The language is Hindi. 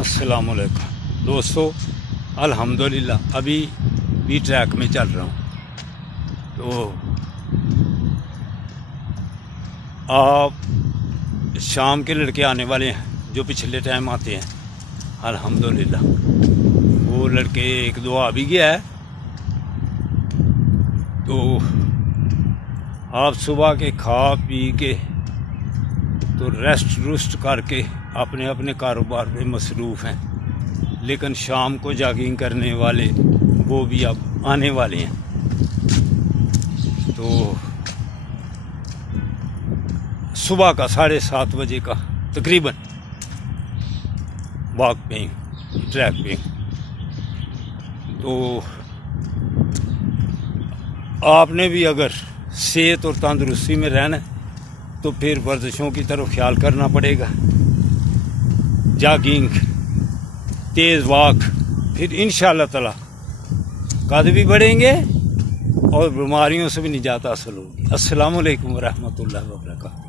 अस्सलामुअलैकुम दोस्तों, अल्हम्दुलिल्लाह अभी भी ट्रैक में चल रहा हूँ। तो आप शाम के लड़के आने वाले हैं जो पिछले टाइम आते हैं। अल्हम्दुलिल्लाह वो लड़के एक दो आ भी गया है। तो आप सुबह के खा पी के तो रेस्ट रुस्ट करके अपने अपने कारोबार में मसरूफ़ हैं, लेकिन शाम को जॉगिंग करने वाले वो भी अब आने वाले हैं। तो सुबह का 7:30 बजे का तकरीबन वॉक पे ट्रैक पे। तो आपने भी अगर सेहत और तंदुरुस्ती में रहना है तो फिर वर्जिशों की तरफ ख्याल करना पड़ेगा। जॉगिंग, तेज़ वॉक, फिर इंशाअल्लाह ताला कद भी बढ़ेंगे और बीमारियों से भी निजात हासिल होगी। अस्सलामु अलैकुम व रहमतुल्लाहि व बरकातहू।